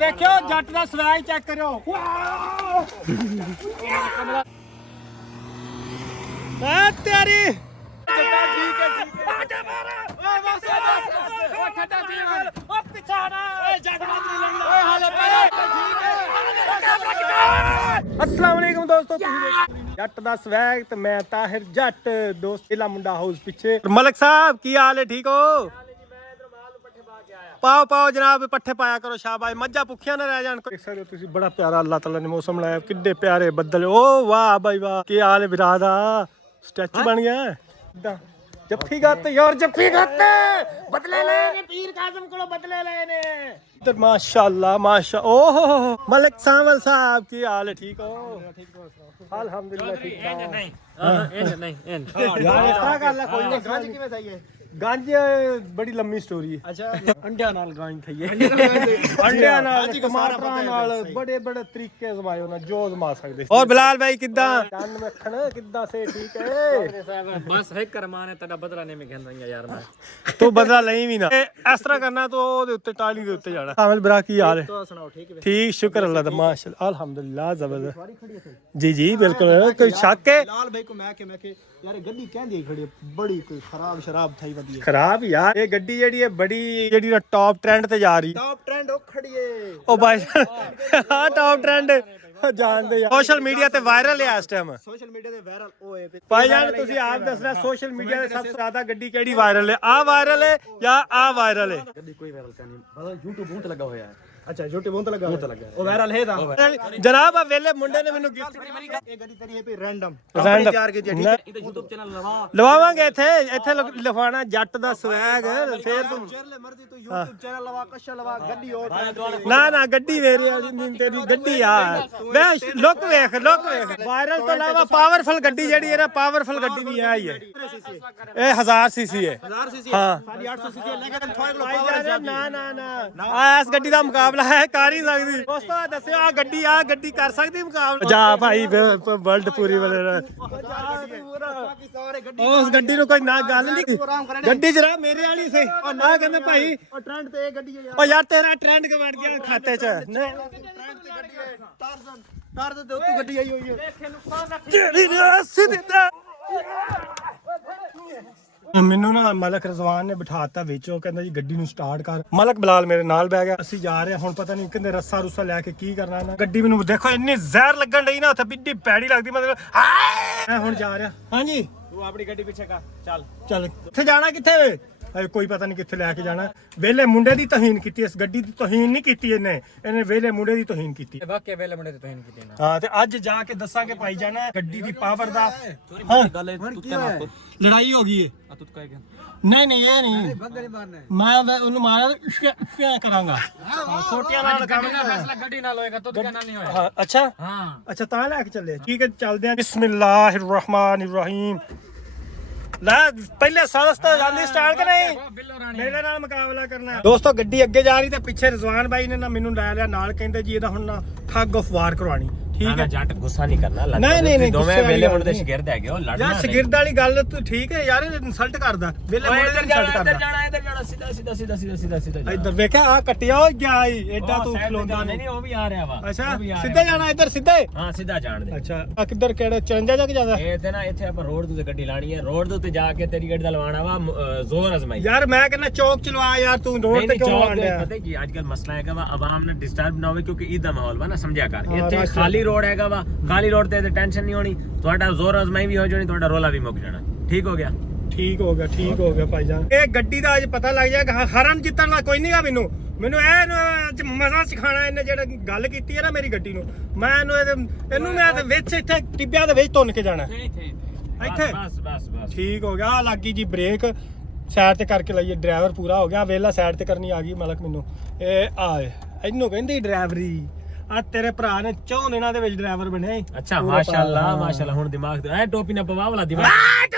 ਦੇਖਿਓ ਜੱਟ ਦਾ ਸਵਾਈ ਚੈੱਕ ਕਰਿਓ। ਆ ਤੇਰੀ ਜੱਟਾ ਠੀਕ ਹੈ ਆ ਜਾ ਮਾਰ ਓਏ ਵਾਸੇ ਓ ਠੱਡਾ ਠੀਕ ਓ ਪਿਛਾਣਾ ਓਏ ਜੱਟ ਨਹੀਂ ਲੜਨਾ ਓਏ ਹਾਲੇ ਪਹਿਲੇ ਠੀਕ ਹੈ। अस्सलाम वालेकुम दोस्तों, जट दा स्वैग ते मैं ताहिर जट दोस्त इला मुंडा हाउस पिछे। मलिक साहब की हाल है, ठीक हो? पाओ पाओ जनाब पट्ठे पाया करो, शाबाश मज्जा भुखिया ना रह जान। देख सकते हो तुसी बड़ा प्यारा अल्लाह ताला ने मौसम लाया, किड्डे प्यारे बदल। ओ वाह भाई वाह, की हाल है बिरादा, स्टैचू बन गया। जफ्फी गाते यार, जफ्फी गाते बदले ले ने पीर काज़म को बदले ले ने इधर। माशाल्लाह माशा ओहो मलिक सावल साहब की हाल है, ठीक हो? अल्हम्दुलिल्लाह ठीक नहीं नहीं यार ऐसा गल है कोई नहीं। गांज किवें थई है? गांज बड़ी लंबी स्टोरी है। अच्छा अंडिया नाल गांज थई है, अंडिया नाल टमाटरां नाल बड़े बड़े तरीके जमायो ना जो जमा सकदे। और बिलाल भाई किदा चंद मक्खन किदा से, ठीक है? बस है करमाने तेरा बदला नहीं मैं कहंदा यार मैं तू बदला नहीं भी ना इस तरह करना तो ओदे उत्ते टाली दे उत्ते जाना। कामिल ब्रा की हाल है? तो सुनाओ ठीक है? ठीक शुक्र अल्लाह दा माशाल्लाह अल्हम्दुलिल्लाह जबरदस्त। जी जी बिल्कुल कोई शक है? लाल भाई को मैं के यार गड्डी कहंदी खड़ी बड़ी कोई खराब शराब थई वदी खराब यार ये गड्डी जेडी है बड़ी जेडी ना टॉप ट्रेंड ते जा रही। टॉप ट्रेंड ओ खड़ी है ओ भाई हां टॉप ट्रेंड जान दे यार, सोशल मीडिया ते वायरल है इस टाइम। सोशल मीडिया ते वायरल ओए भाई जान तुसी आप दसना सोशल मीडिया ते सबसे ज्यादा गड्डी केड़ी वायरल है? आ वायरल है या आ वायरल है? गड्डी कोई वायरल का नहीं, बस YouTube बहुत लगा होया है। अच्छा YouTube बहुत लगा ओ वायरल है दा जनाब आ वेले मुंडे ने मेनू गिफ्ट ये गड्डी तेरी है पे रैंडम रैंडम यार के ठीक है। YouTube चैनल लवा लवावांगे इथे लिखवाना जट दा स्वैग फिर तुम जेरले मर्जी तो YouTube चैनल लवा कशा लवा गड्डी और ना ना गड्डी वेरी वाली नहीं तेरी गड्डी यार वे लुक वेख वायरल तो अलावा पावरफुल गड्डी जेडी है ना पावरफुल गड्डी भी है ये 1000 सीसी है। 1000 सीसी हां 850 सीसी लेकिन थोड़ा किलो भाई पावर जान ना ना ना आ इस गड्डी दा मुकाबला है कर ही सकदी दोस्तों। दस्सियो आ गड्डी कर सकदी मुकाबला? जा भाई वर्ल्ड पूरी वाले उस गड्डी नु कोई ना गल नहीं गड्डी जरा मेरे वाली से आ कहंदा भाई और ट्रेंड ते गड्डी है ओ यार तेरा ट्रेंड के बढ़ गया खाते च ट्रेंड ते गड्डी है टार्जन ते उत्तों गड्डी आई हुई है। ਮੈਨੂੰ ਨਾ ਮਲਕ ਰਜ਼ਵਾਨ ਨੇ ਬਿਠਾਤਾ ਵਿੱਚ, ਉਹ ਕਹਿੰਦਾ ਜੀ ਗੱਡੀ ਨੂੰ ਸਟਾਰਟ ਕਰ। ਮਲਕ ਬਲਾਲ ਮੇਰੇ ਨਾਲ ਬਹਿ ਗਿਆ, ਅਸੀਂ ਜਾ ਰਹੇ ਹੁਣ ਪਤਾ ਨਹੀਂ ਕਹਿੰਦੇ ਰੱਸਾ ਰੁੱਸਾ ਲੈ ਕੇ ਕੀ ਕਰਨਾ ਨਾ। ਗੱਡੀ ਮੈਨੂੰ ਦੇਖੋ ਇੰਨੀ ਜ਼ਹਿਰ ਲੱਗਣ ਡਈ ਨਾ ਉੱਥੇ ਬਿੱਡੀ ਪੈੜੀ ਲੱਗਦੀ ਮਤਲਬ ਮੈਂ ਹੁਣ ਜਾ ਰਿਹਾ। ਹਾਂਜੀ तू अपनी गड्डी पीछे का चल ਚੱਲ ਕਿੱਥੇ ਜਾਣਾ ਕਿੱਥੇ ਵੇ ਕੋਈ ਪਤਾ ਨਹੀਂ ਕਿੱਥੇ ਲੈ ਕੇ ਜਾਣਾ। ਵੇਲੇ ਮੁੰਡੇ ਦੀ ਤੋਹੀਨ ਕੀਤੀ, ਇਸ ਗੱਡੀ ਦੀ ਤੋਹੀਨ ਨਹੀਂ ਕੀਤੀ ਇਹਨੇ ਵੇਲੇ ਮੁੰਡੇ ਦੀ ਤੋਹੀਨ ਕੀਤੀ। वाकई वेले मुंडे ते तोहिन कीती ना ਹਾਂ ਤੇ ਅੱਜ ਜਾ ਕੇ ਦੱਸਾਂਗੇ ਭਾਈ ਜਾਨਾ ਗੱਡੀ ਦੀ ਪਾਵਰ ਦਾ। ਹਾਂ गल तुत्ते मार ਲੜਾਈ ਹੋ ਗਈ ਹੈ? तुत कहेगा ਨਹੀਂ ਨਹੀਂ ਇਹ ਨਹੀਂ भंगा नहीं मारना है। ਮੈਂ ਉਹਨੂੰ ਮਾਰਿਆ ਇਸ਼ਕੇ ਕਰਾਂਗਾ ਛੋਟੀਆਂ ਨਾਲ ਕੰਮ का फैसला गड्डी नाल होएगा तुत कहना नहीं होया। ਹਾਂ ਅੱਛਾ हां ਅੱਛਾ ਤਾਂ ਲੈ ਕੇ ਚੱਲੇ ਠੀਕ ਹੈ ਚੱਲਦੇ ਆਂ। ਬਿਸਮਿल्लाहिर रहमानिर रहीम ਲੈ ਪਹਿਲੇ ਸਸਤਾ ਜਾਂਦੀ ਸਟਾਰਟ ਕਿ ਨਹੀਂ ਮੇਰੇ ਨਾਲ ਮੁਕਾਬਲਾ ਕਰਨਾ। ਦੋਸਤੋ ਗੱਡੀ ਅੱਗੇ ਜਾ ਰਹੀ ਤੇ ਪਿੱਛੇ ਰਜ਼ਵਾਨ ਬਾਈ ਨੇ ਨਾ ਮੈਨੂੰ ਲੈ ਲਿਆ ਨਾਲ, ਕਹਿੰਦੇ ਜੀ ਇਹਦਾ ਹੁਣ ਨਾ ਠੱਗ ਆਫ ਵਾਰ ਕਰਵਾਣੀ। ਠੀਕ ਹੈ जट गुस्सा नहीं करना ਨਹੀਂ दोवें वेले मुंडे शिगिरद है हो लड़ना ਯਾਰ ਸ਼ਗਿਰਦ ਵਾਲੀ ਗੱਲ ਤੂੰ ਠੀਕ ਹੈ ਯਾਰ ਇਨਸਲਟ ਕਰਦਾ ਵੇਲੇ ਮੁੰਡੇ ਦੀ ਇਨਸਲਟ ਕਰਦਾ। इधर जाना सीधा सीधा सीधा सीधा सीधा सीधा ਇੱਧਰ ਵੇਖਿਆ ਆ ਕੱਟਿਆ ਹੋ ਗਿਆ ਈ ਐਡਾ ਤੂੰ ਖਲੋਂਦਾ नहीं नहीं वो भी आ रहा वा ਅੱਛਾ ਸਿੱਧੇ ਜਾਣਾ ਇੱਧਰ ਸਿੱਧੇ? हां सीधा जान दे। ਅੱਛਾ ਆ ਕਿੱਧਰ ਕਿਹੜਾ ਚੰਜਾ ਜਗ ਜਾਂਦਾ? ਇਹ ਤੇ ਨਾ ਇੱਥੇ ਆਪਾਂ ਰੋਡ ਤੇ ਗੱਡੀ ਲਾਣੀ ਹੈ, ਰੋਡ ਦੇ ਉੱਤੇ ਜਾ ਕੇ ਤੇਰੀ ਗੱਡੀ ਦਾ ਲਵਾਣਾ ਵਾ ਜ਼ੋਰ ਅਜ਼ਮਾਈ। ਯਾਰ ਮੈਂ ਕਹਿੰਦਾ ਚੌਕ ਚਲਵਾ ਯਾਰ ਤੂੰ ਰੋਡ ਤੇ ਕਿਉਂ ਆਂਡਿਆ? ਪਤਾ ਕੀ ਅੱਜ ਕੱਲ ਮਸਲਾ ਹੈਗਾ ਵਾ ਆਵਾਮ ਨੇ ਡਿਸਟਰਬ ਨਾ ਹੋਵੇ ਕਿਉਂਕਿ ਈਦ ਦਾ ਮਾਹੌਲ ਵਾ ਨਾ ਸਮਝਿਆ ਕਰ। ਇੱਥੇ ਖਾਲੀ ਰੋਡ ਹੈਗਾ ਵਾ, ਖਾਲੀ ਰੋਡ ਤੇ ਟੈਨਸ਼ਨ ਨਹੀਂ ਹੋਣੀ, ਤੁਹਾਡਾ ਜ਼ੋਰ ਅਜ਼ਮਾਈ ਵੀ ਹੋ ਜਾਣੀ, ਤੁਹਾਡਾ ਰੋਲਾ ਵੀ ਮੁੱਕ ਜਾਣਾ। ਠੀਕ ਹੋ ਗਿਆ ਠੀਕ ਹੋ ਗਿਆ ਭਾਈਜਾਨ। ਇਹ ਗੱਡੀ ਦਾ ਅੱਜ ਪਤਾ ਲੱਗ ਜਾਏਗਾ ਹਰਨ ਜਿੱਤਣ ਦਾ ਕੋਈ ਨਹੀਂਗਾ ਮੈਨੂੰ ਇਹ ਮਜ਼ਾ ਸਿਖਾਣਾ ਇਹਨੇ ਜਿਹੜਾ ਗੱਲ ਕੀਤੀ ਹੈ ਨਾ ਮੇਰੀ ਗੱਡੀ ਨੂੰ। ਮੈਂ ਇਹਨੂੰ ਮੈਂ ਤੇ ਵਿੱਚ ਇੱਥੇ ਟਿੱਬਿਆਂ ਦੇ ਵਿੱਚ ਧੁੰਨ ਕੇ ਜਾਣਾ ਇੱਥੇ। ਬਸ ਠੀਕ ਹੋ ਗਿਆ। ਲੱਗੀ ਜੀ ਬ੍ਰੇਕ ਸਾਈਡ ਤੇ ਕਰਕੇ ਲਈਏ। ਡਰਾਈਵਰ ਪੂਰਾ ਹੋ ਗਿਆ, ਵੇਲਾ ਸਾਈਡ ਤੇ ਕਰਨੀ ਆ ਗਈ ਮਲਕ ਮੈਨੂੰ। ਇਹ ਆਏ ਇਹਨੂੰ ਕਹਿੰਦੀ ਡਰਾਈਵਰੀ ਆ ਤੇਰੇ ਭਰਾ ਨੇ 4 ਦਿਨਾਂ ਦੇ ਵਿੱਚ ਡਰਾਈਵਰ ਬਣਿਆ। ਅੱਛਾ ਮਾਸ਼ਾਅੱਲਾ ਹੁਣ ਦਿਮਾਗ ਤੇ ਐ ਟੋਪੀ ਨਾ ਪਵਾ ਵਾਲਾ ਦਿਮਾਗ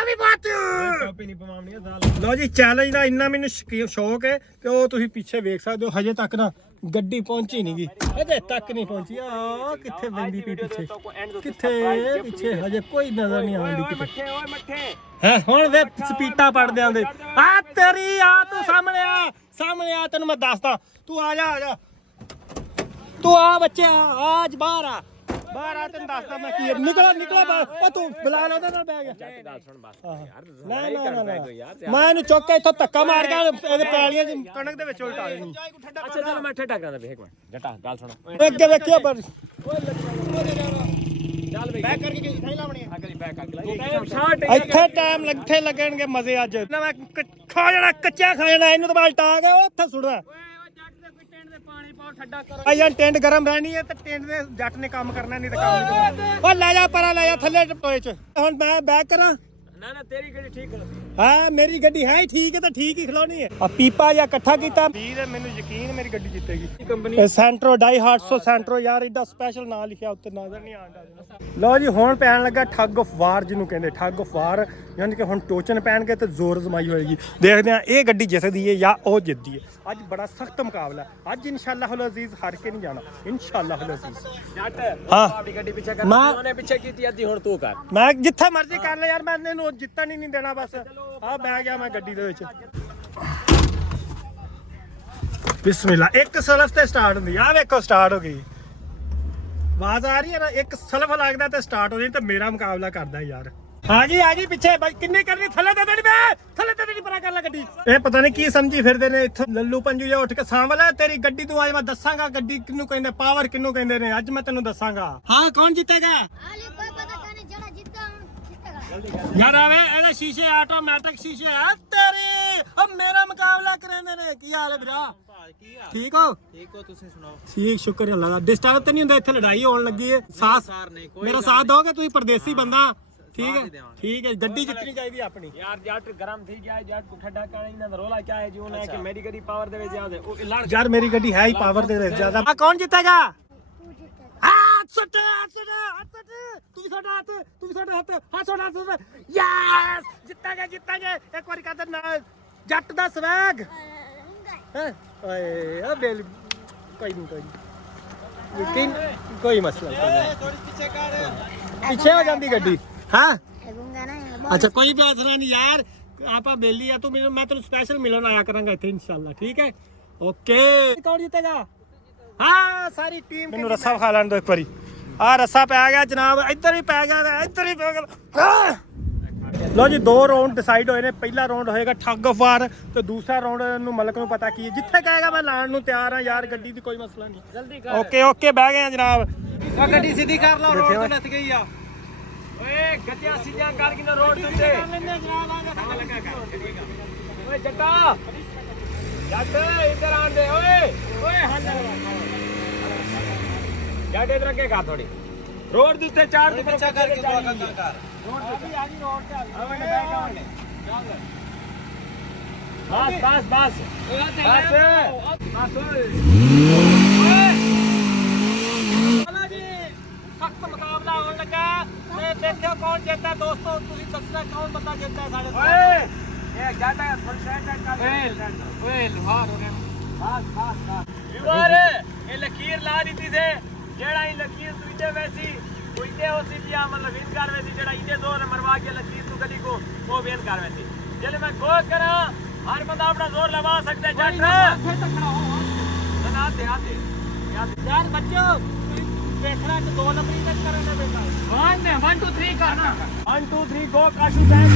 ਟੋਪੀ ਨਹੀਂ ਪਵਾਉਣੀ ਹੈ। ਲਓ ਜੀ ਚੈਲੰਜ ਦਾ ਇੰਨਾ ਮੈਨੂੰ ਸ਼ੌਕ ਹੈ ਕਿ ਉਹ ਤੁਸੀਂ ਪਿੱਛੇ ਵੇਖ ਸਕਦੇ ਹੋ। ਹਜੇ ਤੱਕ ਨਾ ਗੱਡੀ ਪਹੁੰਚੀ ਨਹੀਂ ਗਈ, ਇਹਦੇ ਤੱਕ ਨਹੀਂ ਪਹੁੰਚੀ। ਆ ਕਿੱਥੇ ਬੰਦੀ ਪਈ ਪਿੱਛੇ, ਕਿੱਥੇ ਪਿੱਛੇ ਹਜੇ ਕੋਈ ਨਜ਼ਰ ਨਹੀਂ ਆਉਂਦੀ ਕਿਤੇ। ਹੈ ਹੁਣ ਵੇ ਸਪੀਟਾਂ ਪੜਦੇ ਆਂਦੇ ਆ ਤੇਰੀ ਆ ਤੂੰ ਸਾਹਮਣੇ ਆ ਸਾਹਮਣੇ ਆ ਤੈਨੂੰ ਮੈਂ ਦੱਸਦਾ ਤੂੰ ਆ ਜਾ ਤੂੰ ਆ ਬੱਚਾ ਆਜ ਬਾਹਰ ਆ ਤੈਨੂੰ ਦੱਸਦਾ ਮੈਂ ਕੀ ਨਿਕਲਾ ਬਾਹਰ ਉਹ ਤੂੰ ਬੁਲਾ ਲਾ ਉਹਦੇ ਨਾਲ ਬਹਿ ਗਿਆ ਗੱਲ ਸੁਣ ਬਸ ਨਾ ਮੈਂ ਇਹਨੂੰ ਚੁੱਕ ਕੇ ਇੱਥੋਂ ਧੱਕਾ ਮਾਰ ਕੇ ਇਹਦੇ ਪੈਲੀਆਂ 'ਚ ਕਣਕ ਦੇ ਵਿੱਚ ਉਲਟਾ ਦੇਣੀ ਅੱਛਾ ਚਲੋ ਮੈਂ ਠੇਡਾ ਕਰਾਂਦਾ ਵੇ ਇੱਕ ਮਿੰਟ ਜੱਟਾ ਗੱਲ ਸੁਣ ਅੱਗੇ ਵੇਖਿਓ ਪਰ ਚੱਲ ਬਈ ਬੈਕ ਕਰਕੇ ਕਿੱਥੇ ਲਾਉਣੀ ਹੈ ਅਗਲੀ ਬੈਕ ਕਰ ਇੱਥੇ ਟਾਈਮ ਇੱਥੇ ਲੱਗਣਗੇ ਮਜ਼ੇ ਅੱਜ ਨਾ ਮੈਂ ਖਾ ਜਾਣਾ ਕੱਚਾ ਖਾ ਜਾਣਾ ਇਹਨੂੰ ਤਾਂ ਬਾਲਟਾ ਕੇ ਉੱਥੇ ਸੁੱਟਦਾ ਯਾਰ ਟੈਂਟ ਗਰਮ ਰਹਿਣੀ ਹੈ ਤੇ ਟੈਂਟ ਦੇ ਜੱਟ ਨੇ ਕੰਮ ਕਰਨਾ ਨਹੀਂ ਤੇ ਕੰਮ ਨਹੀਂ ਕਰਨਾ ਉਹ ਲੈ ਜਾ ਪਰਾਂ ਲੈ ਜਾ ਥੱਲੇ ਟੋਏ 'ਚ ਹੁਣ ਮੈਂ ਬੈਕ ਕਰਾਂ ਨਾ ਤੇਰੀ ਗੱਡੀ ਠੀਕ ਕਰ ਹਾਂ ਮੇਰੀ ਗੱਡੀ ਹੈ ਹੀ ਠੀਕ ਹੈ ਤਾਂ ਠੀਕ ਹੀ ਖਲੋਣੀ ਹੈ ਆ ਪੀਪਾ ਜਾਂ ਇਕੱਠਾ ਕੀਤਾ ਵੀਰ ਮੈਨੂੰ ਯਕੀਨ ਮੇਰੀ ਗੱਡੀ ਜਿੱਤੇਗੀ ਕੰਪਨੀ ਸੈਂਟਰੋ ਡਾਈ ਹਾਰਟਸੋ ਸੈਂਟਰੋ ਯਾਰ ਏਡਾ ਸਪੈਸ਼ਲ ਨਾਂ ਲਿਖਿਆ ਉੱਤੇ ਨਜ਼ਰ ਨਹੀਂ ਆਉਂਦਾ ਲਓ ਜੀ ਹੁਣ ਪੈਣ ਲੱਗਾ ਠੱਗ ਆਫ ਵਾਰ ਜਿਹਨੂੰ ਕਹਿੰਦੇ ਠੱਗ ਆਫ ਵਾਰ ਯਾਨੀ ਕਿ ਹੁਣ ਟੋਚਨ ਪੈਣਗੇ ਤੇ ਜ਼ੋਰ ਜ਼ਮਾਈ ਹੋਏਗੀ ਦੇਖਦੇ ਆ ਇਹ ਗੱਡੀ ਜਿੱਤਦੀ ਹੈ ਜਾਂ ਉਹ ਜਿੱਤਦੀ ਹੈ ਅੱਜ ਬੜਾ ਸਖਤ ਮੁਕਾਬਲਾ ਅੱਜ ਇਨਸ਼ਾਅੱਲਾਹੁਲ ਅਜ਼ੀਜ਼ ਹਾਰ ਕੇ ਨਹੀਂ ਜਾਣਾ ਇਨਸ਼ਾਅੱਲਾਹੁਲ ਅਜ਼ੀਜ਼ ਜੱਟ ਹਾਂ ਆਪਣੀ ਗੱਡੀ ਪਿੱਛੇ ਕਰ ਮੈਂ- ਉਹਨੇ ਪਿੱਛੇ ਕੀਤੀ ਅੱਧੀ ਹੁਣ ਤੂੰ ਕਰ ਮੈਂ ਜਿੱਥੇ ਮਰਜ਼ੀ ਕਰ ਲੈ ਯਾਰ ਮੈਂ ਇਹਨੂੰ ਜਿੱਤਣ ਹੀ ਨਹੀਂ ਦੇਣਾ ਬਸ ਆ ਬਹਿ ਗਿਆ ਮੈਂ ਗੱਡੀ ਦੇ ਵਿੱਚ ਬਿਸਮਿਲ੍ਲਾ ਇੱਕ ਸਲਫ ਤੇ ਸਟਾਰਟ ਹੁੰਦੀ ਆ ਵੇਖੋ ਸਟਾਰਟ ਹੋ ਗਈ ਆਵਾਜ਼ ਆ ਰਹੀ ਹੈ ਨਾ ਇੱਕ ਸਲਫ ਲੱਗਦਾ ਤੇ ਸਟਾਰਟ ਹੋ ਜਾਂਦੀ ਤੇ ਮੇਰਾ ਮੁਕਾਬਲਾ ਕਰਦਾ ਯਾਰ ਆ ਗਈ ਪਿੱਛੇ ਬਾਈ ਕਿੰਨੇ ਕਰਨੀ ਥੱਲੇ ਤੇ ਨਹੀਂ ਮੈਂ ਥੱਲੇ ਤੇ ਨਹੀਂ ਪਰਾਂ ਕਰ ਲੈ ਗੱਡੀ ਇਹ ਪਤਾ ਨਹੀਂ ਕੀ ਸਮਝੀ ਫਿਰਦੇ ਨੇ ਇੱਥੇ ਲੱਲੂ ਪੰਜੂ ਜਿਹਾ ਉੱਠ ਕੇ ਸਾਂਵਲਾ ਤੇਰੀ ਗੱਡੀ ਤੂੰ ਅੱਜ ਮੈਂ ਦੱਸਾਂਗਾ ਗੱਡੀ ਕਿਹਨੂੰ ਕਹਿੰਦੇ ਪਾਵਰ ਕਿਹਨੂੰ ਕਹਿੰਦੇ ਨੇ ਅੱਜ ਮੈਂ ਤੈਨੂੰ ਦੱਸਾਂਗਾ ਹਾਂ ਕੌਣ ਜਿੱਤੇਗਾ ਯਾਰ ਆਵੇ ਇਹਦਾ ਸ਼ੀਸ਼ੇ ਆਟੋਮੈਟਿਕ ਸ਼ੀਸ਼ੇ ਆ ਤੇਰੇ ਉਹ ਮੇਰਾ ਮੁਕਾਬਲਾ ਕਰਾਂਦੇ ਨੇ ਕੀ ਹਾਲ ਹੈ ਵੀਰਾ ਠੀਕ ਹੋ ਤੁਸੀਂ ਸੁਣਾਓ ਠੀਕ ਸ਼ੁਕਰ ਅੱਲਾ ਦਾ ਡਿਸਟਰਬ ਤੇ ਨਹੀਂ ਹੁੰਦਾ ਇੱਥੇ ਲੜਾਈ ਹੋਣ ਲੱਗੀ ਹੈ ਸਾਥ ਮੇਰਾ ਸਾਥ ਦੋਗੇ ਤੁਸੀਂ ਪਰਦੇਸੀ ਬੰਦਾ ठीक है गड्डी जितनी चाहिए अपनी यार जट गरम थी गया जट को ठंडा करना इना रोला क्या है जो है कि मेरी गड्डी पावर देवे ज्यादा ओ लड़ यार मेरी गड्डी है ही पावर दे ज्यादा कौन जीतेगा हाथ सट तू भी सट यस जीतेंगे एक बार कहते ना जट दा स्वैग ओए ओ बेल कोई नहीं यकीन कोई मसला नहीं पीछे हो जाती गड्डी हाँ अच्छा कोई बात नहीं यार आपा बेली आ तू मैं तेन स्पेशल मिलन आया करांगा इत्थे इंशाल्लाह ठीक है ओके कौन जीतेगा हाँ सारी टीम मैनू रस्सा खा लैन दो एक बारी आ रस्सा पै गया जनाब इधर ही पै गया इधर ही पै गया लो जी 2 राउंड डिसाइड होए ने पहला राउंड होएगा ठग ऑफ वार ते दूसरा राउंड नु मलक नु पता की है जिथे कहेगा मैं लाण नु तैयार हां यार गड्डी दी कोई मसला नहीं जल्दी कर ओके ओके बह गए जनाब ਆ ਗੱਡੀ ਸਿੱਧੀ ਕਰ ਲਾ ਰੋਡ ਤੋਂ ਲੱਥ ਗਈ ਆ ओए गड्डियां सीधा कर के रोड पे ओए जट्टा जट इधर आन दे ओए हां जट इधर के का थोड़ी रोड दे उत्ते चार दे पीछा करके कर रोड पे आ गई रोड पे आवने बैठ आवने बस सख्त मुकाबला होने लगा देखियो कौन जीतता दोस्तों तुसी दसना कौन बंदा जीतता है साडे ओए ये जाटा फुल सेट कर ओए लोहार हो रे बस व्यूअर ये लकीर ला दी थी से जेड़ा ही लकीर तू इते वैसी तू इते होसी पिया मतलब विन कर वैसी जेड़ा इते जोर मरवा के लकीर तू गली को वो विन कर वैसी जले मैं गो करा हर बंदा अपना जोर लगा सकता है जट बना दे यार बच्चों देखना तो 2 नंबर तक करने बेटा 1 2 3 करना 1 2 3 गो काशू बैठ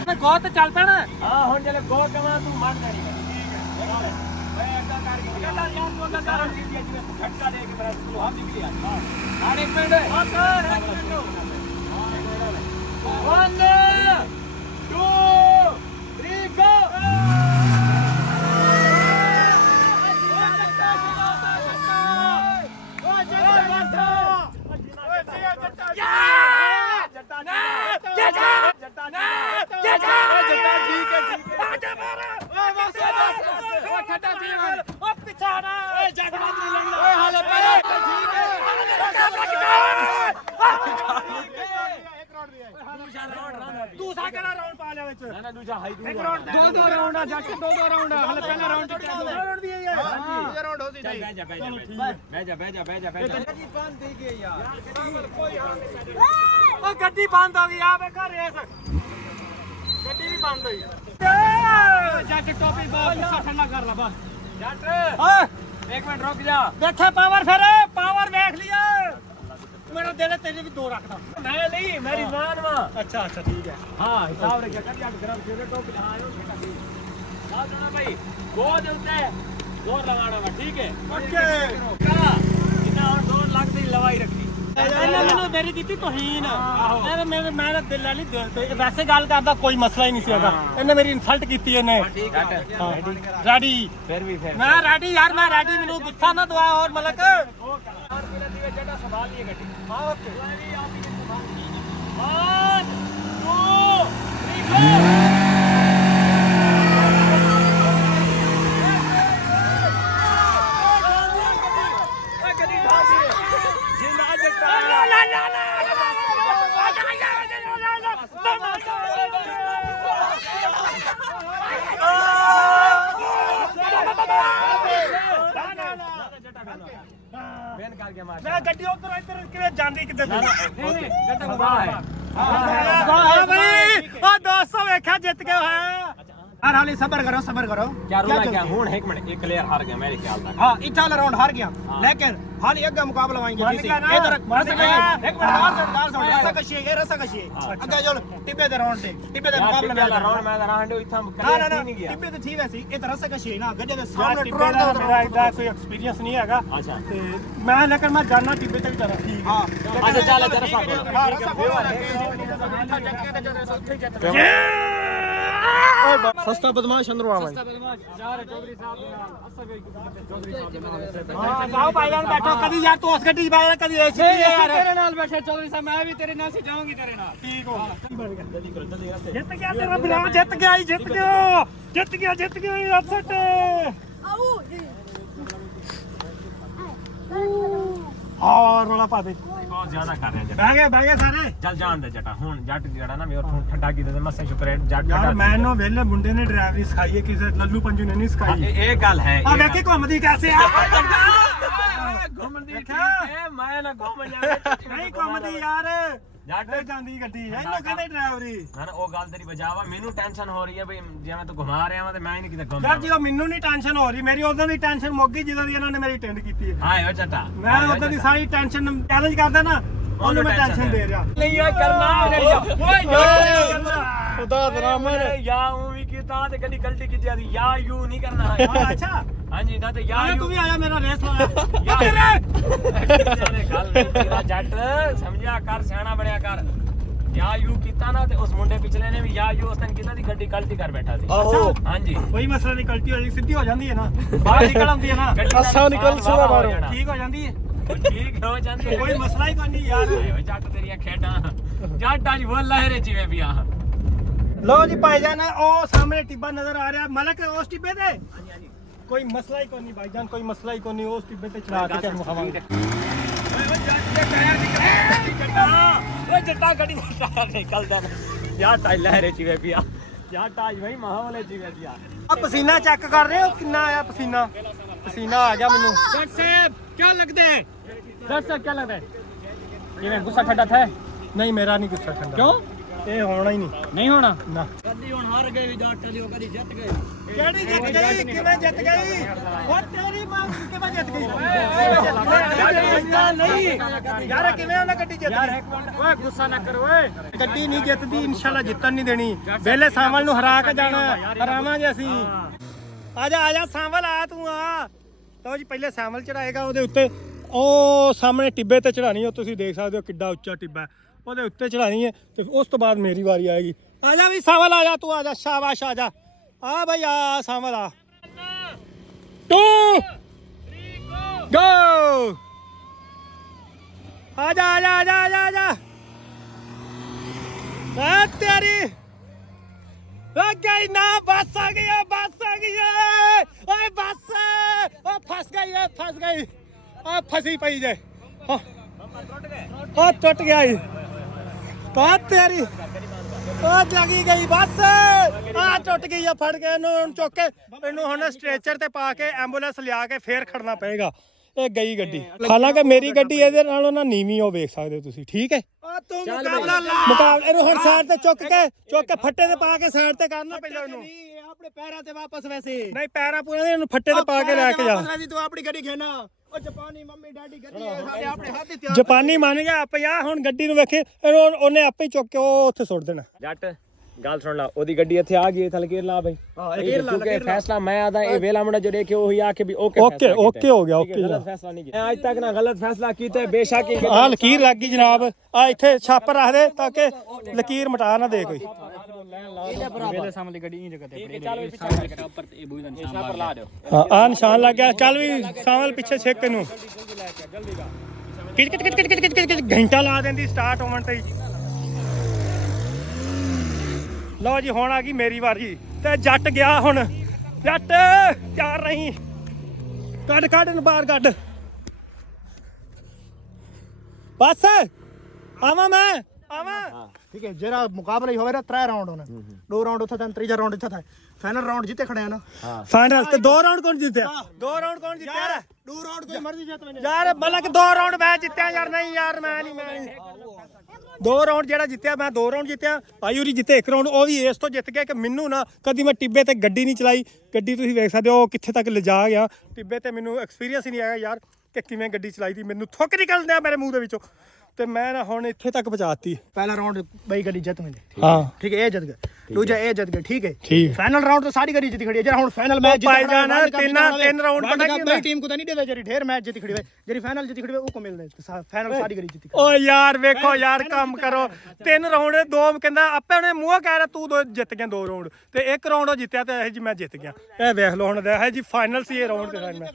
ओए गो तो चल पैना हां हुन जले गो कमा तू मार जानी ठीक है मैं ऐसा करके चला यार तो का कारण की दिया जिਵੇਂ झटका दे के मेरा तू हम निकली हां एक मिनट हां सर 1 2 3 गो दूसरा केड़ा राउंड पा लिया विच ना दूसरा हाई दो राउंड आ जट 2 राउंड हले पहला राउंड जितया दूसरा राउंड भी है यार हां दूसरा राउंड हो सी बह जा जी पान दे गए यार कोई ਉਹ ਗੱਡੀ ਬੰਦ ਹੋ ਗਈ ਆ ਵੇਖਾ ਰੇਸ ਗੱਡੀ ਵੀ ਬੰਦ ਹੋਈ ਜੱਟ ਟੋਪੀ ਬਾਹਰ ਗੁੱਸਾ ਠੰਡਾ ਕਰ ਲਾ ਬਸ ਜੱਟ ਓਏ 1 ਮਿੰਟ ਰੁਕ ਜਾ ਵੇਖਿਆ ਪਾਵਰ ਫਿਰ ਪਾਵਰ ਵੇਖ ਲਿਆ ਮੇਰਾ ਦਿਲ ਤੇਰੇ ਵੀ 2 ਰੱਖਦਾ ਮੈਂ ਨਹੀਂ ਮੇਰੀ ਜਾਨ ਵਾ ਅੱਛਾ ਅੱਛਾ ਠੀਕ ਹੈ ਹਾਂ ਹਿਸਾਬ ਰੱਖਿਆ ਕਰ ਜੱਟ ਗਰਮ ਛੇੜੇ ਟੋਪੀ ਹਾਂ ਆਇਓ ਆ ਜਾਣਾ ਭਾਈ ਗੋਦ ਉੱਤੇ ਜ਼ੋਰ ਲਗਾਣਾ ਵਾ ਠੀਕ ਹੈ ਓਕੇ ਜਿੰਨਾ ਹੁਣ 2 ਲੱਖ ਦੀ ਲਵਾਈ ਰੱਖੀ ਇਹਨੇ ਮੈਨੂੰ ਮੇਰੀ ਕੀਤੀ ਤੋਹੀਨ ਮੇਰੇ ਮੈਂ ਦਿਲ ਵਾਲੀ ਦਿਲ ਤੇ ਵੈਸੇ ਗੱਲ ਕਰਦਾ ਕੋਈ ਮਸਲਾ ਹੀ ਨਹੀਂ ਸੀ ਹੈਗਾ ਇਹਨੇ ਮੇਰੀ ਇਨਸਲਟ ਕੀਤੀ ਇਹਨੇ ਠੀਕ ਹੈ ਰੈਡੀ ਫਿਰ ਵੀ ਫਿਰ ਮੈਂ ਰੈਡੀ ਯਾਰ ਮੈਂ ਰੈਡੀ ਮੈਨੂੰ ਗੁੱਸਾ ਨਾ ਦਵਾ ਹੋਰ ਮਲਕ ਜੱਟਾ ਸੰਭਾਲ ਲਈ ਗੱਡੀ ਹਾਂ ਓਕੇ ਆਪ ਹੀ ਸੰਭਾਲ ਲਈ 1 2 ਮੈਂ ਗੱਡੀ ਉਧਰ ਇੱਧਰ ਕਿਵੇਂ ਜਾਂਦੀ ਕਿੱਦਾਂ ਜੱਟਾ ਸੰਭਾਲ ਹੈ ਹਾਂ ਬਈ ਉਹ 200 ਵੇਖਿਆ ਜਿੱਤ ਕੇ ਹੋਇਆ यार हाली सबर करो क्या रुला क्या हूं 1 मिनट एक प्लेयर हार गया मेरे ख्याल तक हाँ इतना राउंड हार गया लेकिन हाली अग्गा मुकाबला आएंगे मान गया ना, मान गया। एक मिनट रसा कशी है अग्गा जो टिब्बे दे राउंड ते टिब्बे दे मुकाबले में राउंड मैं राउंड इतना ना नहीं गया टिब्बे ते ठीक है सी ये रसा कशी है ना गड्ढे दे ਸਾਹਮਣੇ सामने ਟਿੱਬੇ ਦਾ ਮੇਰਾ ਇਹਦਾ ਕੋਈ ਐਕਸਪੀਰੀਅੰਸ ਨਹੀਂ ਹੈਗਾ अच्छा ਤੇ ਮੈਂ ਲੇਕਿਨ ਮੈਂ ਜਾਣਾ ਟਿੱਬੇ ਤੇ ਵੀ ਤਰ੍ਹਾਂ ਠੀਕ हाँ अच्छा चल तेरा साथ हाँ रसा सस्ता बदमाश अंदर आवा ਹਾਂ ਜਾਓ ਭਾਈਜਾਨ ਬੈਠੋ ਕਦੀ ਯਾਰ ਤੂੰ ਉਸ ਗੱਡੀ 'ਚ ਬੈਠ ਕਦੀ ਐਸੀ ਯਾਰ तेरे नाल बैठे चौधरी साहब मैं भी तेरे नाल से जाऊंगी तेरे नाल ਠੀਕ ਹੋ ਜਿੱਤ ਗਿਆ ਤੇਰਾ ਵੀਰਾ ਜਿੱਤ ਗਿਆ ਹੀ ਜਿੱਤ ਗਿਆ ਅਪਸੈਟ ਹਾਂ ਰੋਲਾ ਪਾ ਦੇ बहुत ज्यादा कर रहे हैं ਬਹਿ ਗਏ ਸਾਰੇ चल जान दे जटा हुन जट जड़ा ना मेरे ठंडा ठंडा की दे मसे शुक्र है जट ਯਾਰ ਮੈਨੂੰ ਵੇਲੇ ਮੁੰਡੇ ਨੇ ਡਰਾਈਵਰੀ ਸਿਖਾਈ ਹੈ ਕਿਸੇ ਲੱਲੂ ਪੰਜੂ ਨੇ ਨਹੀਂ ਸਿਖਾਈ एक गल है ਆ ਵੇਖੀ ਘੁੰਮਦੀ ਕੈਸੇ ਆ घूमदी ठीक है मैं ना घूम जा ਨਹੀਂ ਘੁੰਮਦੀ ਯਾਰ जट ਇਹ ਜਾਂਦੀ ਗੱਡੀ ਇਹਨੂੰ ਕਹਿੰਦੇ ਡਰਾਈਵਰੀ ना ओ गल तेरी बजावा मेनू टेंशन हो रही है भाई जिवें तू घुमा रहा मैं ते मैं ही नहीं किते घूम ਯਾਰ ਜਦੋਂ ਮੈਨੂੰ ਨਹੀਂ ਟੈਨਸ਼ਨ ਹੋ ਰਹੀ ਮੇਰੀ ਉਦੋਂ ਦੀ ਟੈਨਸ਼ਨ ਮੁੱਕ ਗਈ ਜਦੋਂ ਦੀ ਇਹਨਾਂ ਨੇ ਮੇਰੀ ਟੈਂਡ ਕੀਤੀ ਹੈ हां ओ जटा ਮੈਂ ਉਦੋਂ ਦੀ ਸਾਰੀ ਟੈਨਸ਼ਨ ਚੈਲੰਜ ਕਰਦਾ ਨਾ ਉਹਨੂੰ ਮੈਂ ਟੈਨਸ਼ਨ ਦੇ ਰਿਹਾ नहीं ये करना ओए खुदा दरामन या ऊ भी कीता ते कदी गलती की दी या यू नहीं करना है ਅੱਛਾ हां जी ना ते या ਤੂੰ ਵੀ ਆਇਆ ਮੇਰਾ ਰੇਸ ਲਾ गल तेरा जट समझा कर सियाना बनया कर या यू कीता ना ते उस मुंडे पिछले ने भी या यू उस दिन कीता दी गड्डी गलती कर बैठा सी ਅੱਛਾ हां जी ਕੋਈ ਮਸਲਾ ਨਹੀਂ ਗਲਤੀ ਹੋ ਜੀ ਸਿੱਧੀ ਹੋ ਜਾਂਦੀ ਹੈ ਨਾ ਬਾਹਰ ਨਿਕਲ ਆਉਂਦੀ ਹੈ ਨਾ ਅੱਛਾ ਨਿਕਲ ਸੁਣਾ ਮਾਰੋ ਠੀਕ ਹੋ ਜਾਂਦੀ ਹੈ ठीक हो ਜਾਂਦੀ ਹੈ ਕੋਈ ਮਸਲਾ ਹੀ ਕੋਈ ਨਹੀਂ ਯਾਰ ਓਏ ਜੱਟ ਤੇਰੀਆਂ ਖੇਡਾਂ ਜੱਟ ਅੱਜ ਬੋਲ ਲਹਿਰੇ ਜਿਵੇਂ ਵੀ ਆ ਲਓ ਜੀ ਭਾਈਜਾਨ ਉਹ ਸਾਹਮਣੇ ਟਿੱਬਾ ਨਜ਼ਰ ਆ ਰਿਹਾ ਮਲਕ ਉਸ ਟਿੱਬੇ ਤੇ ਕੋਈ ਮਸਲਾ ਹੀ ਕੋਈ ਨਹੀਂ ਭਾਈਜਾਨ ਕੋਈ ਮਸਲਾ ਹੀ ਕੋਈ ਨਹੀਂ ਉਸ ਟਿੱਬੇ ਤੇ ਚਲਾ ਕੇ ਤੈਨੂੰ ਖਾਵਾਂਗੇ ਓਏ ਜੱਟਾ ਗੱਡੀ ਦਾ ਟਾਇਰ ਨਿਕਲਦਾ ਯਾਰ ਟਾਇਰ ਲਹਿਰੇ ਜਿਵੇਂ ਵੀ ਆ ਯਾਰ ਟਾਜ ਭਾਈ ਮਾਹੌਲੇ ਜਿਵੇਂ ਵੀ ਆ ਆ ਪਸੀਨਾ ਚੈੱਕ ਕਰ ਰਹੇ ਹੋ ਕਿੰਨਾ ਆਇਆ ਪਸੀਨਾ ਆ ਗਿਆ ਮੈਨੂੰ जट साहब क्या लगते हैं जट साहब क्या लगता है ये मैं गुस्सा ठंडा था ਨਹੀਂ ਮੇਰਾ ਨਹੀਂ ਗੁੱਸਾ ਠੰਡਾ क्यों ਇਹ ਹੋਣਾ ਹੀ ਨਹੀਂ नहीं होना ਨਾ कदी हुन हार गए जट जो कदी जित गए ਕਿਹੜੀ ਜਿੱਤ ਗਈ ਕਿਵੇਂ ਜਿੱਤ ਗਈ ਉਹ ਤੇਰੀ ਮਾਂ ਕਿਵੇਂ ਜਿੱਤ ਗਈ ਨਹੀਂ ਯਾਰ ਕਿਵੇਂ ਉਹਨਾਂ ਗੱਡੀ ਜਿੱਤ ਗਈ ओए गुस्सा ना कर ओए ਗੱਡੀ ਨਹੀਂ ਜਿੱਤਦੀ ਇਨਸ਼ਾਅੱਲਾ ਜਿੱਤਣ ਨਹੀਂ ਦੇਣੀ ਵੇਲੇ ਸਾਵਲ ਨੂੰ ਹਰਾ ਕੇ ਜਾਣਾ ਹਰਾਵਾਂਗੇ ਅਸੀਂ ਆ ਜਾ ਸਾਵਲ ਆ ਤੂੰ ਆ ਲਓ ਜੀ ਪਹਿਲੇ ਸਾਵਲ ਚੜਾਏਗਾ ਉਹਦੇ ਉੱਤੇ ਉਹ ਸਾਹਮਣੇ ਟਿੱਬੇ ਤੇ ਚੜਾਣੀ ਉਹ ਤੁਸੀਂ ਦੇਖ ਸਕਦੇ ਹੋ ਕਿੱਡਾ ਉੱਚਾ ਟਿੱਬਾ ਉਹਦੇ ਉੱਤੇ ਚੜਾਣੀ ਹੈ ਤੇ ਉਸ ਤੋਂ ਬਾਅਦ ਮੇਰੀ ਵਾਰੀ ਆਏਗੀ ਆ ਜਾ ਵੀ ਸਾਵਲ ਆ ਜਾ ਤੂੰ ਆ ਜਾ ਸ਼ਾਬਾਸ਼ ਆ ਜਾ ਆ ਬਈ ਆ ਸਾਵਲ ਆ 2 ਗੋ ਆ ਜਾ ਆ ਤੇਰੀ ਲੱਗ ਗਈ ਨਾ ਬੱਸ ਆ ਗਈ ਓਏ ਬੱਸ ਓ ਫਸ ਗਈ ਆ ਫਸੀ ਪਈ ਜੇ ਉਹ ਟੁੱਟ ਗਿਆ ਈ ਕਾ ਤੇਰੀ ਉਹ ਲੱਗੀ ਗਈ ਬੱਸ ਆ ਟੁੱਟ ਗਈ ਆ ਫੜ ਕੇ ਇਹਨੂੰ ਚੁੱਕ ਕੇ ਇਹਨੂੰ ਹੁਣ ਸਟ੍ਰੈਚਰ ਤੇ ਪਾ ਕੇ ਐਂਬੂਲੈਂਸ ਲਿਆ ਕੇ ਫੇਰ ਖੜਨਾ ਪਏਗਾ ਇਹ ਗਈ ਗੱਡੀ ਹਾਲਾਂਕਿ ਮੇਰੀ ਗੱਡੀ ਇਹਦੇ ਨਾਲੋਂ ਨਾ ਨੀਵੀਂ ਉਹ ਵੇਖ ਸਕਦੇ ਹੋ ਤੁਸੀਂ ਠੀਕ ਹੈ ਆ ਤੂੰ ਮੁਕਾਬਲਾ ਲਾ ਮੁਕਾਬਲੇ ਇਹਨੂੰ ਹੁਣ ਸਾਈਡ ਤੇ ਚੁੱਕ ਕੇ ਫੱਟੇ ਤੇ ਪਾ ਕੇ ਸਾਈਡ ਤੇ ਕਰਨਾ ਪੈਂਦਾ ਇਹਨੂੰ ਨਹੀਂ ਇਹ ਆਪਣੇ ਪੈਰਾਂ ਤੇ ਵਾਪਸ ਵੈਸੇ ਨਹੀਂ ਪੈਰਾਂ ਪੂਰਾ ਇਹਨੂੰ ਫੱਟੇ ਤੇ ਪਾ ਕੇ ਲੈ ਕੇ ਜਾ ਵੈਸੇ ਤੂੰ ਆਪਣੀ ਗੱਡੀ ਖੇਨਾ ਉਹ ਜਾਪਾਨੀ ਮੰਮੀ ਡੈਡੀ ਗੱਡੀ ਇਹ ਸਾਡੇ ਆਪਣੇ ਹੱਥ ਹੀ ਤਿਆਰ ਜਾਪਾਨੀ ਮੰਨ ਗਿਆ ਆਪੇ ਆ ਹੁਣ ਗੱਡੀ ਨੂੰ ਵੇਖੇ ਇਹਨੂੰ ਉਹਨੇ ਆਪੇ ਹੀ ਚੁੱਕ ਕੇ ਉਹ ਉੱਥੇ ਸੁੱਟ ਦੇਣਾ ਜੱਟ ਗੱਲ ਸੁਣ ਲਾ ਉਹਦੀ ਗੱਡੀ ਇੱਥੇ ਆ ਗਈ ਥਲ ਗੇਰ ਲਾ ਬਈ ਹਾਂ ਇਹ ਗੇਰ ਲਾ ਕਿਉਂਕਿ ਫੈਸਲਾ ਮੈਂ ਆਦਾ ਇਹ ਵੇਲਾ ਮੁੰਡਾ ਜੋ ਦੇਖਿਓ ਉਹੀ ਆ ਕੇ ਵੀ ਓਕੇ ਓਕੇ ਹੋ ਗਿਆ ਓਕੇ ਗਲਤ ਫੈਸਲਾ ਨਹੀਂ ਕੀਤਾ ਅੱਜ ਤੱਕ ਨਾ ਗਲਤ ਫੈਸਲਾ ਕੀਤਾ ਬੇਸ਼ੱਕ ਹੀ ਆ ਲਕੀਰ ਲੱਗ ਗਈ ਜਨਾਬ ਆ ਇੱਥੇ ਛਾਪ ਰੱਖ ਦੇ ਤਾਂ ਕਿ ਲਕੀਰ ਮਿਟਾ ਨਾ ਦੇ ਕੋਈ ਵੇਲੇ ਸਾਹਮਣੇ ਗੱਡੀ ਨਹੀਂ ਜਗ੍ਹਾ ਤੇ ਚੱਲ ਪਿੱਛੇ ਉੱਪਰ ਇਹ ਬੂਈ ਦਾ ਨਿਸ਼ਾਨ ਪਰ ਲਾ ਦਿਓ ਹਾਂ ਆ ਨਿਸ਼ਾਨ ਲੱਗ ਗਿਆ ਚੱਲ ਵੀ ਸਾਵਲ ਪਿੱਛੇ ਛੇਕ ਇਹਨੂੰ ਕਿਚ ਘੰਟਾ ਲਾ ਦਿੰਦੀ ਸਟਾਰਟ ਹੋਣ ਤੇ ਹੀ ਲਓ ਜੀ ਹੁਣ ਆ ਗਈ ਮੇਰੀ ਵਾਰੀ ਤੇ ਜੱਟ ਗਿਆ ਹੁਣ ਜੱਟ ਤਿਆਰ ਨਹੀਂ ਕੱਢ ਇਹਨੂੰ ਬਾਹਰ ਕੱਢ ਬਸ ਆਵਾਂ ਮੈਂ ਆਵਾਂ ਠੀਕ ਹੈ ਜਿਹੜਾ ਮੁਕਾਬਲਾ ਹੀ ਹੋਵੇ ਨਾ 3 ਰਾਉਂਡ ਹੋਣਾ 2 ਰਾਉਂਡ ਉੱਥੇ ਤਾਂ ਤੀਜਾ ਰਾਉਂਡ ਇੱਥੇ ਥਾ ਫਾਈਨਲ ਰਾਉਂਡ ਜਿੱਤੇ ਖੜੇ ਆ ਨਾ ਫਾਈਨਲ ਤੇ 2 ਰਾਉਂਡ ਕੌਣ ਜਿੱਤਿਆ 2 ਰਾਉਂਡ ਕੌਣ ਜਿੱਤਿਆ 2 ਰਾਉਂਡ ਕੋਈ ਮਰਜ਼ੀ ਜਿੱਤ ਮੈਨੂੰ ਯਾਰ ਮਤਲਬ ਕਿ 2 ਰਾਉਂਡ ਮੈਂ ਜਿੱਤਿਆ ਯਾਰ ਨਹੀਂ ਯਾਰ ਮੈਂ ਨਹੀਂ 2 ਰਾਉਂਡ ਜਿਹੜਾ ਜਿੱਤਿਆ ਮੈਂ 2 ਰਾਉਂਡ ਜਿੱਤਿਆ ਆਯੂਰੀ ਜਿੱਤੇ 1 ਰਾਉਂਡ ਉਹ ਵੀ ਇਸ ਤੋਂ ਜਿੱਤ ਗਿਆ ਕਿ ਮੈਨੂੰ ਨਾ ਕਦੀ ਮੈਂ ਟਿੱਬੇ ਤੇ ਗੱਡੀ ਨਹੀਂ ਚਲਾਈ ਗੱਡੀ ਤੁਸੀਂ ਵੇਖ ਸਕਦੇ ਹੋ ਕਿੱਥੇ ਤੱਕ ਲਿਜਾ ਗਿਆ ਟਿੱਬੇ ਤੇ ਮੈਨੂੰ ਐਕਸਪੀਰੀਅੰਸ ਹੀ ਨਹੀਂ ਆਇਆ ਯਾਰ ਕਿ ਕਿਵੇਂ ਗੱਡੀ ਚਲਾਈ ਦੀ ਮੈਨੂੰ ਥੁੱਕ ਨਿਕਲਦੇ ਆ ਮੇਰੇ ਮੂੰਹ ਦੇ ਵਿੱਚੋਂ ਤੇ ਮੈਂ ਨਾ ਹੁਣ ਇੱਥੇ ਤੱਕ ਪਹੁੰਚਾਤੀ ਪਹਿਲਾ ਰਾਉਂਡ ਬਈ ਗੱਡੀ ਜਿੱਤ ਮੈਨੇ ਹਾਂ ਠੀਕ ਹੈ ਇਹ ਜਿੱਤ ਗਿਆ ਦੂਜਾ ਇਹ ਜਿੱਤ ਗਿਆ ਠੀਕ ਹੈ ਠੀਕ ਫਾਈਨਲ ਰਾਉਂਡ ਤਾਂ ਸਾਰੀ ਗੱਡੀ ਜਿੱਤ ਖੜੀ ਹੈ ਜਿਹੜਾ ਹੁਣ ਫਾਈਨਲ ਮੈਚ ਭਾਈ ਜਾਨ ਤਿੰਨ ਰਾਉਂਡ ਪਤਾ ਕੀ ਹੁੰਦਾ ਮੇਰੀ ਟੀਮ ਕੋ ਤਾਂ ਨਹੀਂ ਦੇਦਾ ਜਿਹੜੀ ਢੇਰ ਮੈਚ ਜਿੱਤ ਖੜੀ ਹੋਵੇ ਜਿਹੜੀ ਫਾਈਨਲ ਜਿੱਤ ਖੜੀ ਹੋਵੇ ਉਹ ਕੋ ਮਿਲਦਾ ਫਾਈਨਲ ਸਾਰੀ ਗੱਡੀ ਜਿੱਤ ਓ ਯਾਰ ਵੇਖੋ ਯਾਰ ਕੰਮ ਕਰੋ 3 ਰਾਉਂਡ 2 ਕਹਿੰਦਾ ਆਪੇ ਉਹਨੇ ਮੂੰਹ ਕਹਿ ਰਿਹਾ ਤੂੰ ਜਿੱਤ ਗਿਆ 2 ਰਾਉਂਡ ਤੇ 1 ਰਾਉਂਡ ਉਹ ਜਿੱਤਿਆ ਤੇ ਇਹ ਜੀ ਮੈਂ ਜਿੱਤ ਗਿਆ ਇਹ ਵੇਖ ਲਓ ਹੁਣ ਇਹ ਜੀ ਫਾਈਨਲ ਸੀ ਇਹ ਰਾਉਂਡ ਤੇ ਮੈਂ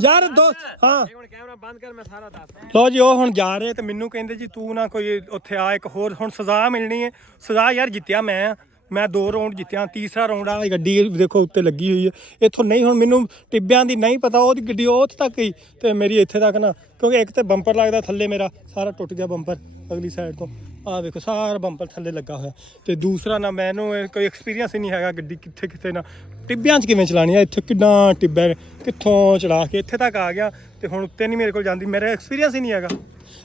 ਯਾਰ ਹਾਂ ਹੁਣ ਕੈਮਰਾ ਬੰਦ ਕਰ ਮੈਂ ਸਾਰਾ ਦੱਸ ਲੋ ਜੀ ਉਹ ਹੁਣ ਜਾ ਰਹੇ ਤੇ ਮੈਨੂੰ ਕਹਿੰਦੇ ਜੀ ਤੂੰ ਨਾ ਕੋਈ ਉੱਥੇ ਆ ਇੱਕ ਹੋਰ ਹੁਣ ਸਜ਼ਾ ਮਿਲਣੀ ਹੈ ਸਜ਼ਾ ਯਾਰ ਜਿੱਤਿਆ ਮੈਂ 2 ਰਾਉਂਡ ਜਿੱਤਿਆ ਤੀਸਰਾ ਰਾਉਂਡ ਆ ਗੱਡੀ ਦੇਖੋ ਉੱਤੇ ਲੱਗੀ ਹੋਈ ਹੈ ਇੱਥੋਂ ਨਹੀਂ ਹੁਣ ਮੈਨੂੰ ਟਿੱਬਿਆਂ ਦੀ ਨਹੀਂ ਪਤਾ ਉਹਦੀ ਗੱਡੀ ਉੱਥੇ ਤੱਕ ਗਈ ਤੇ ਮੇਰੀ ਇੱਥੇ ਤੱਕ ਨਾ ਕਿਉਂਕਿ ਇੱਕ ਤੇ ਬੰਪਰ ਲੱਗਦਾ ਥੱਲੇ ਮੇਰਾ ਸਾਰਾ ਟੁੱਟ ਗਿਆ ਬੰਪਰ ਅਗਲੀ ਸਾਈਡ ਤੋਂ ਆਹ ਵੇਖੋ ਸਾਰਾ ਬੰਪਰ ਥੱਲੇ ਲੱਗਾ ਹੋਇਆ ਤੇ ਦੂਸਰਾ ਨਾ ਮੈਨੂੰ ਕੋਈ ਐਕਸਪੀਰੀਅੰਸ ਹੀ ਨਹੀਂ ਹੈਗਾ ਗੱਡੀ ਕਿੱਥੇ ਨਾ ਟਿੱਬਿਆਂ 'ਚ ਕਿਵੇਂ ਚਲਾਉਣੀ ਆ ਇੱਥੇ ਕਿੱਦਾਂ ਟਿੱਬਾ ਕਿੱਥੋਂ ਚਲਾ ਕੇ ਇੱਥੇ ਤੱਕ ਆ ਗਿਆ ਤੇ ਹੁਣ ਉੱਤੇ ਨਹੀਂ ਮੇਰੇ ਕੋਲ ਜਾਂਦੀ ਮੇਰਾ ਐਕਸਪੀਰੀਅੰਸ ਹੀ ਨਹੀਂ ਹੈਗਾ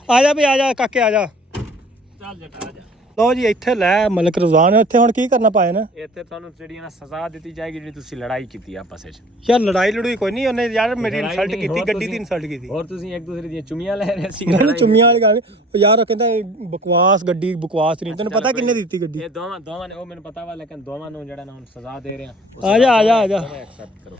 ਆ ਜਾ ਵੀ ਆ ਜਾ ਕਾਕੇ ਆ ਜਾ ਚੱਲ ਜੱਟ ਆ ਜਾ ਲਓ ਜੀ ਇੱਥੇ ਲੈ ਮਲਕ ਰਜ਼ਾਨ ਇੱਥੇ ਹੁਣ ਕੀ ਕਰਨਾ ਪਾਏ ਨਾ ਇੱਥੇ ਤੁਹਾਨੂੰ ਜਿਹੜੀ ਨਾ ਸਜ਼ਾ ਦਿੱਤੀ ਜਾਏਗੀ ਜਿਹੜੀ ਤੁਸੀਂ ਲੜਾਈ ਕੀਤੀ ਆਪਸ ਵਿੱਚ ਯਾਰ ਲੜਾਈ ਕੋਈ ਨਹੀਂ ਉਹਨੇ ਯਾਰ ਮੇਰੀ ਇਨਸਲਟ ਕੀਤੀ ਗੱਡੀ ਦੀ ਇਨਸਲਟ ਕੀਤੀ ਹੋਰ ਤੁਸੀਂ ਇੱਕ ਦੂਸਰੇ ਦੀਆਂ ਚੁੰਮੀਆਂ ਲੈ ਰਹੇ ਸੀ ਗੱਲ ਚੁੰਮੀਆਂ ਵਾਲੀ ਗੱਲ ਉਹ ਯਾਰ ਉਹ ਕਹਿੰਦਾ ਬਕਵਾਸ ਗੱਡੀ ਬਕਵਾਸ ਨਹੀਂ ਤੈਨੂੰ ਪਤਾ ਕਿੰਨੇ ਦਿੱਤੀ ਗੱਡੀ ਇਹ ਦੋਵਾਂ ਨੇ ਉਹ ਮੈਨੂੰ ਪਤਾ ਵਾ ਲੇਕਿਨ ਦੋਵਾਂ ਨੂੰ ਜਿਹੜਾ ਨਾ ਹੁਣ ਸਜ਼ਾ ਦੇ ਰਹੇ ਆ ਆ ਜਾ ਐਕਸੈਪਟ ਕਰੋ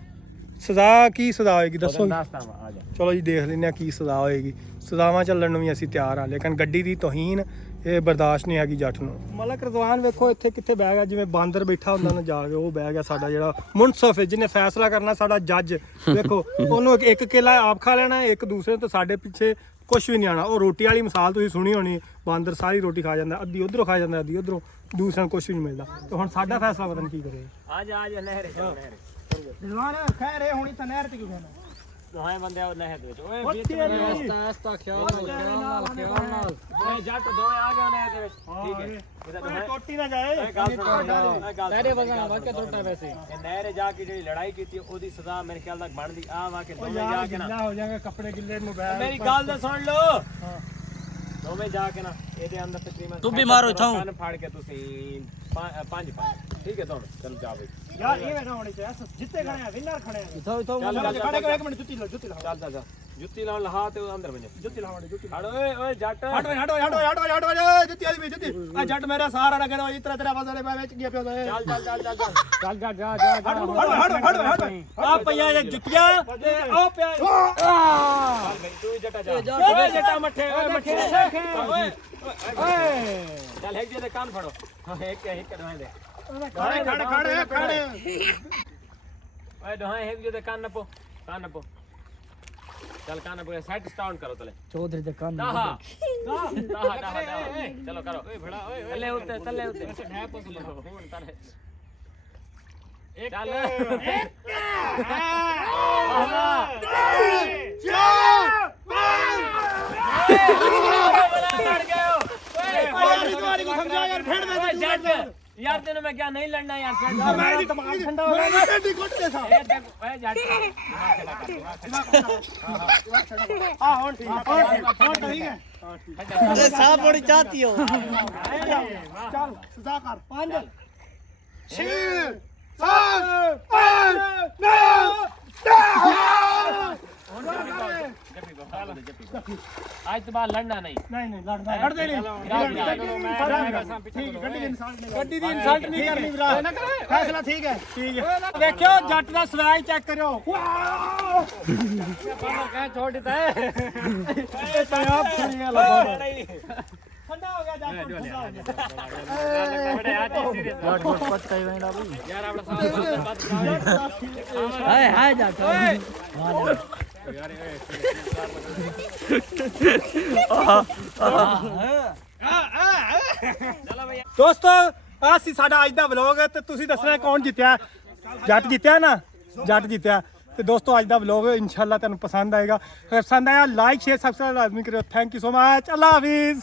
ਸਜ਼ਾ ਕੀ ਸਜ਼ਾ ਹੋਏਗੀ ਦੱਸੋ ਦੱਸਦਾ ਵਾ ਆ ਜਾ ਚਲੋ ਜੀ ਦੇਖ ਲੈਂਦੇ ਆ ਕੀ ਸਜ਼ਾ ਹੋਏਗੀ ਸਜ਼ਾਵਾਂ ਚੱਲਣ ਨੂੰ ਵੀ ਅਸੀਂ ਤਿਆਰ ਆ ਲੇਕਿਨ ਗੱਡੀ ਦੀ ਤੋਹੀਨ ਇਹ ਬਰਦਾਸ਼ਤ ਨਹੀਂ ਹੈਗੀ ਜੱਟ ਨੂੰ ਮਲਕ ਰਜ਼ਵਾਨ ਵੇਖੋ ਇੱਥੇ ਕਿੱਥੇ ਬਹਿ ਗਿਆ ਜਿਵੇਂ ਬਾਂਦਰ ਬੈਠਾ ਹੁੰਦਾ ਨਾ ਜਾ ਕੇ ਉਹ ਬਹਿ ਗਿਆ ਸਾਡਾ ਜਿਹੜਾ ਮੁਨਸਫ ਹੈ ਜਿਹਨੇ ਫੈਸਲਾ ਕਰਨਾ ਸਾਡਾ ਜੱਜ ਵੇਖੋ ਉਹਨੂੰ ਇੱਕ ਕੇਲਾ ਆਪ ਖਾ ਲੈਣਾ ਇੱਕ ਦੂਸਰੇ ਤੋਂ ਸਾਡੇ ਪਿੱਛੇ ਕੁਝ ਵੀ ਨਹੀਂ ਆਣਾ ਉਹ ਰੋਟੀ ਵਾਲੀ ਮਿਸਾਲ ਤੁਸੀਂ ਸੁਣੀ ਹੋਣੀ ਬਾਂਦਰ ਸਾਰੀ ਰੋਟੀ ਖਾ ਜਾਂਦਾ ਅੱਧੀ ਉਧਰੋਂ ਖਾ ਜਾਂਦਾ ਅੱਧੀ ਉਧਰੋਂ ਦੂਸਰਿਆਂ ਨੂੰ ਕੁਝ ਵੀ ਨਹੀਂ ਮਿਲਦਾ ਤੇ ਹੁਣ ਸਾਡਾ ਫੈਸਲਾ ਪਤਾ ਨਹੀਂ ਕੀ ਕਰੇ ਆ ਜਾ ਨਹਿਰੇ ਦਿਲਵਾਨ ਖੈਰ ਇਹ ਹੁਣੀ ਤਾਂ ਨਹਿਰ ਤੇ ਕਿਉਂ ਜਾਣਾ ਦੋਹਾਂ ਬੰਦੇ ਉਹ ਨਹਿਰ ਦੇ ਵਿੱਚ ਓਏ ਆਸਤਾ ਖਿਆਲ ਨਾਲ ਓਏ ਜੱਟ ਦੋਵੇਂ ਆ ਗਏ ਨਹਿਰ ਦੇ ਵਿੱਚ ਠੀਕ ਹੈ ਇਹਦਾ ਦੋਹਾਂ ਟੋਟੀ ਨਾ ਜਾਏ ਨਹਿਰੇ ਵਗਾਂ ਵਾਕੇ ਟੁੱਟਾ ਵੈਸੇ ਇਹ ਨਹਿਰੇ ਜਾ ਕੇ ਜਿਹੜੀ ਲੜਾਈ ਕੀਤੀ ਉਹਦੀ ਸਜ਼ਾ ਮੇਰੇ ਖਿਆਲ ਤੱਕ ਬਣਦੀ ਆ ਵਾ ਕੇ ਦੋਵੇਂ ਜਾ ਕੇ ਨਾ ਹੋ ਜਾਏਗਾ ਕੱਪੜੇ ਗਿੱਲੇ ਮੋਬਾਈਲ ਮੇਰੀ ਗੱਲ ਤਾਂ ਸੁਣ ਲਓ ਦੋਵੇਂ ਜਾ ਕੇ ਨਾ ਇਹਦੇ ਅੰਦਰ ਤਕਰੀਬਨ ਤੂੰ ਵੀ ਮਾਰੋ ਇੱਥੋਂ ਕੰਨ ਫਾੜ ਕੇ ਤੁਸੀਂ ਪੰਜ ਠੀਕ ਹੈ ਦੋਵੇਂ ਚਲ ਜਾ ਬਈ ਯਾਰ ਇਹ ਨਾ ਹੋਣੀ ਚਾਹੀਏ ਜਿੱਤੇ ਖੜੇ ਆ ਵਿਨਰ ਖੜੇ ਆ ਚੱਲ ਖੜੇ ਕੋ 1 ਮਿੰਟ ਜੁੱਤੀ ਲਾ ਚੱਲ ਜੁੱਤੀ ਲਾਉਣ ਲਹਾ ਤੇ ਉਹ ਅੰਦਰ ਵਜੇ ਜੁੱਤੀ ਲਾਵਾਂਗੇ ਜੁੱਤੀ ਹਟ ਓਏ ਜੱਟ ਹਟੋ ਜੁੱਤੀ ਆਦੀ ਵੀ ਜੁੱਤੀ ਆ ਜੱਟ ਮੇਰਾ ਸਹਾਰਾ ਲੱਗੇ ਰੋ ਇਤਰਾ ਤੇਰਾ ਫਸਲੇ ਪੈ ਵਿੱਚ ਗਿਆ ਪਿਓ ਦਾ ਚੱਲ ਜਾ ਹਟੋ ਆ ਪਈਆਂ ਇਹ ਜੁੱਤੀਆਂ ਤੇ ਉਹ ਪਿਆ ਬਈ ਤੂੰ ਵੀ ਜੱਟਾ ਜਾ ਓਏ ਜੱਟਾ ਮੱਠੇ ਓਏ ਮੱਠੇ ਓਏ ਚੱਲ ਇੱਕ ਜੇ ਦੇ ਕੰਨ ਫੜੋ ਇੱਕ ਦੋਹਾਂ ਦੇ ਖੜੇ ਓਏ ਦੋਹਾਂ ਇੱਕ ਜੇ ਦੇ ਕੰਨ ਨਪੋ ਚੱਲ ਕੰਨ ਨਪੋ ਸੈਟ ਸਟਾਊਨ ਕਰੋ ਤਲੇ ਚੌਧਰੀ ਦੇ ਕੰਨ ਦਾਹਾ ਚਲੋ ਕਰੋ ਓਏ ਫੜਾ ਓਏ ਤੱਲੇ ਉੱਤੇ ਹੈ ਪਸ ਲੋ ਹੁਣ ਤਲੇ ਚੱਲ यार तेने मैं क्या नहीं लड़ना यार ਦਿਮਾਗ ਠੰਡਾ ਹੋ ਗਿਆ ਟੱਡੀ ਕੁੱਟ ਦੇ ਸਾ जट ਆ ਹੁਣ ਠੀਕ ਹੈ साहब बड़ी चाहती हो चल सजा कर 5 6 7 आज तो बाहर लड़ना नहीं ਨਹੀਂ ਲੜਦੇ ਨਹੀਂ ਗੱਡੀ ਦੀ ਇਨਸਲਟ ਨਹੀਂ ਕਰਨੀ ਵੀਰਾ फैसला ठीक है ਠੀਕ ਹੈ ਵੇਖਿਓ ਜੱਟ ਦਾ ਸਵਾਈ ਚੈੱਕ ਕਰਿਓ कहाँ छोड़ देता है ਇਹ ਤਾਂ ਆਪ ਸੁਣੀਆਂ ਲੱਗਾ ਠੰਡਾ ਹੋ ਗਿਆ ਜੱਟ ਠੰਡਾ ਹੋ ਗਿਆ हाय हाय जा ਦੋਸਤੋ ਆ ਸੀ ਸਾਡਾ ਅੱਜ ਦਾ ਵਲੌਗ ਤੇ ਤੁਸੀਂ ਦੱਸਣਾ ਕੌਣ ਜਿੱਤਿਆ ਜੱਟ ਜਿੱਤਿਆ ਨਾ ਜੱਟ ਜਿੱਤਿਆ ਤੇ ਦੋਸਤੋ ਅੱਜ ਦਾ ਵਲੌਗ ਇਨਸ਼ਾਅੱਲਾ ਤੁਹਾਨੂੰ ਪਸੰਦ ਆਏਗਾ ਅਗਰ ਪਸੰਦ ਆਇਆ ਲਾਈਕ ਸ਼ੇਅਰ ਸਬਸਕ੍ਰਾਈਬ ਲਾਜ਼ਮੀ ਕਰਿਓ thank you so much Allah Hafiz